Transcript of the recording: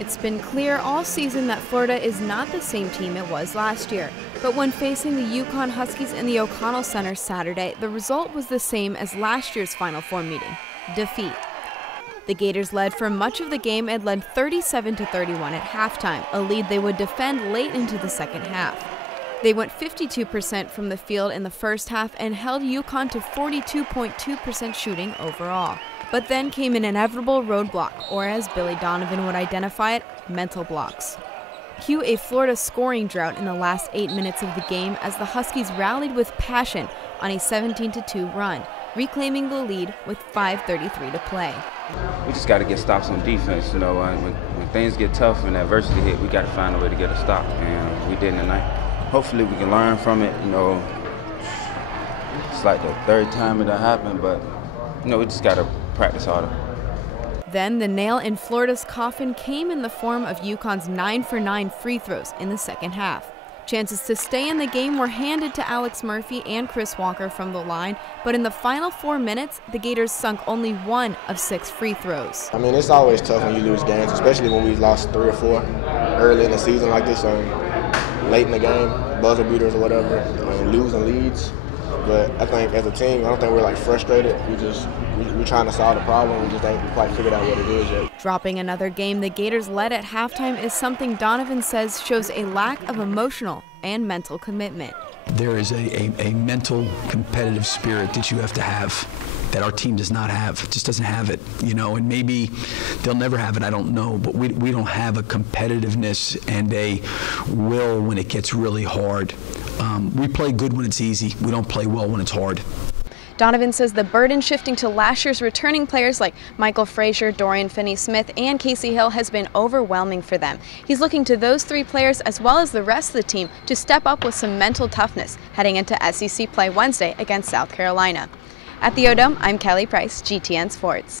It's been clear all season that Florida is not the same team it was last year. But when facing the UConn Huskies in the O'Connell Center Saturday, the result was the same as last year's Final Four meeting: defeat. The Gators led for much of the game and led 37-31 at halftime, a lead they would defend late into the second half. They went 52% from the field in the first half and held UConn to 42.2% shooting overall. But then came an inevitable roadblock, or as Billy Donovan would identify it, mental blocks. Cue a Florida scoring drought in the last 8 minutes of the game as the Huskies rallied with passion on a 17-2 run, reclaiming the lead with 5:33 to play. We just got to get stops on defense. When things get tough and adversity hit, we got to find a way to get a stop, and we did tonight. Hopefully we can learn from it. It's like the third time it happened, but we just got to practice harder. Then the nail in Florida's coffin came in the form of UConn's 9-for-9 free throws in the second half. Chances to stay in the game were handed to Alex Murphy and Chris Walker from the line, but in the final 4 minutes, the Gators sunk only 1 of 6 free throws. It's always tough when you lose games, especially when we lost 3 or 4 early in the season like this, late in the game, buzzer beaters or whatever, and losing leads. But I think as a team, I don't think we're frustrated. We're trying to solve the problem. We just ain't quite figured out what it is yet. Dropping another game the Gators led at halftime is something Donovan says shows a lack of emotional and mental commitment. There is a mental competitive spirit that you have to have that our team does not have. It just doesn't have it, and maybe they'll never have it, I don't know, but we don't have a competitiveness and a will when it gets really hard. We play good when it's easy. We don't play well when it's hard. Donovan says the burden shifting to last year's returning players like Michael Frazier, Dorian Finney-Smith, and Kasey has been overwhelming for them. He's looking to those 3 players as well as the rest of the team to step up with some mental toughness heading into SEC play Wednesday against South Carolina. At the O-Dome, I'm Kelly Price, GTN Sports.